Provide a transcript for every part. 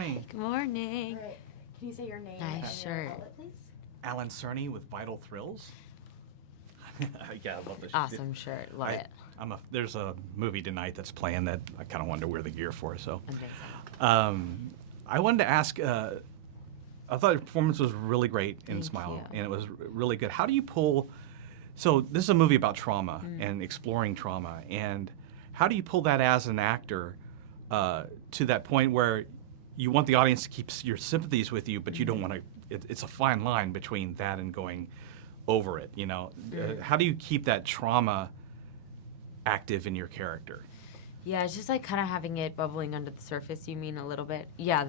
morning. Good morning. All right. Can you say your name Nice and shirt. your outlet, please? Alan Cerny with Vital Thrills. Yeah, I love this. Awesome shirt. Love it. There's a movie tonight that's playing that I kind of wanted to wear the gear for. So, Amazing. I wanted to ask. I thought your performance was really great in Thank Smile, you. and it was really good. How do you pull? So this is a movie about trauma and exploring trauma, and how do you pull that as an actor to that point where you want the audience to keep your sympathies with you, but you don't want to? It's a fine line between that and going over it. How do you keep that trauma active in your character? Yeah, it's just like kind of having it bubbling under the surface, you mean, a little bit? Yeah,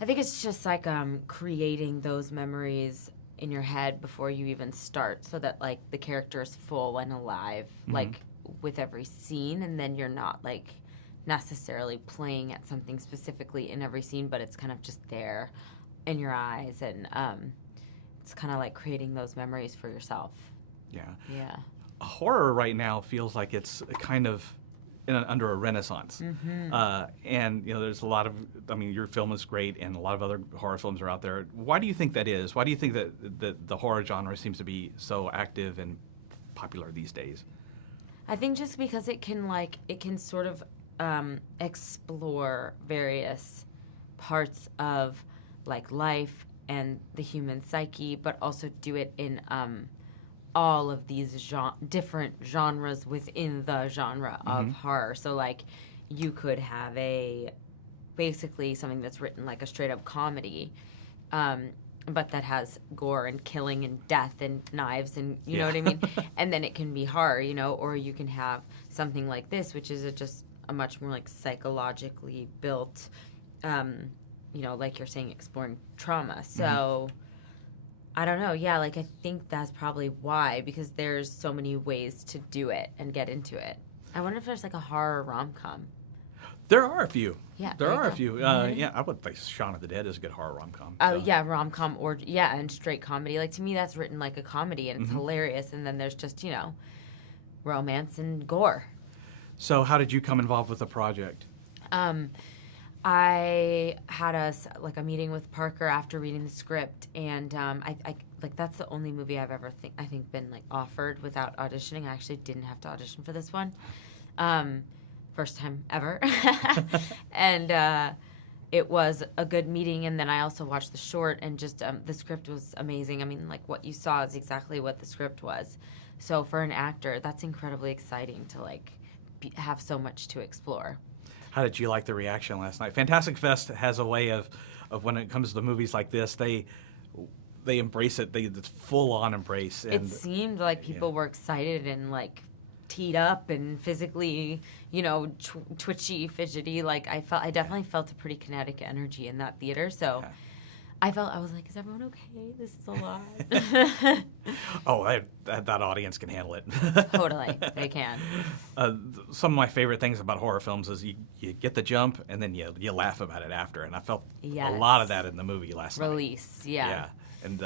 I think it's just like creating those memories in your head before you even start, so that like the character is full and alive, like with every scene, and then you're not like necessarily playing at something specifically in every scene, but it's kind of just there in your eyes, and it's kind of like creating those memories for yourself. Yeah. Yeah. Horror right now feels like it's kind of under a renaissance. And, there's a lot of, your film is great and a lot of other horror films are out there. Why do you think that is? Why do you think that the horror genre seems to be so active and popular these days? I think just because it can sort of explore various parts of like life and the human psyche, but also do it in all of these different genres within the genre of horror. So like you could have basically something that's written like a straight up comedy, but that has gore and killing and death and knives and you know what I mean? And then it can be horror, or you can have something like this, which is just a much more like psychologically built, like you're saying, exploring trauma. So I don't know. Yeah, like I think that's probably why, because there's so many ways to do it and get into it. I wonder if there's like a horror rom-com. There are a few. Yeah, there are you a go. few. Yeah, I would think Shaun of the Dead is a good horror rom-com. Oh, yeah, rom-com and straight comedy. Like to me, that's written like a comedy and it's hilarious. And then there's just, romance and gore. So how did you come involved with the project? I had a meeting with Parker after reading the script, and I like that's the only movie I've ever been like offered without auditioning. I actually didn't have to audition for this one, first time ever, and it was a good meeting. And then I also watched the short, and just the script was amazing. I mean, like what you saw is exactly what the script was. So for an actor, that's incredibly exciting to like have so much to explore. How did you like the reaction last night? Fantastic Fest has a way of when it comes to movies like this, they embrace it. It's full-on embrace. And it seemed like people were excited and like teed up and physically, twitchy, fidgety. Like I definitely felt a pretty kinetic energy in that theater. So I was like, is everyone okay? This is a lot. Oh, that audience can handle it. Totally, they can. Some of my favorite things about horror films is you get the jump and then you laugh about it after, and I felt a lot of that in the movie last night. Release, yeah. And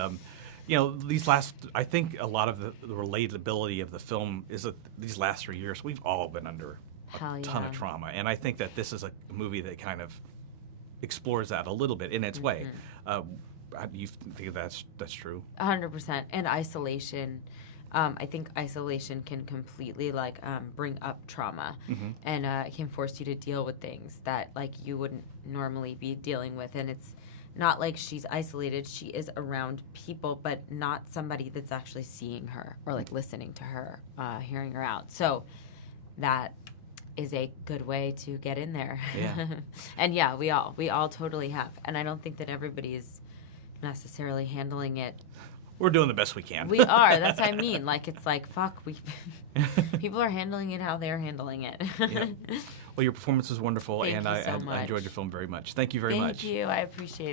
I think a lot of the relatability of the film is that these last 3 years we've all been under a ton of trauma, and I think that this is a movie that kind of explores that a little bit in its way. Do you think that's true? 100%. And isolation. I think isolation can completely bring up trauma, and can force you to deal with things that like you wouldn't normally be dealing with. And it's not like she's isolated; she is around people, but not somebody that's actually seeing her or like listening to her, hearing her out. So that is a good way to get in there. Yeah. And we all totally have. And I don't think that everybody is necessarily handling it. We're doing the best we can. We are. That's what I mean. Like, it's like, fuck, people are handling it how they're handling it. Yeah. Well, your performance was wonderful, Thank and you so I much. enjoyed your film very much. Thank you very much. Thank you. I appreciate it.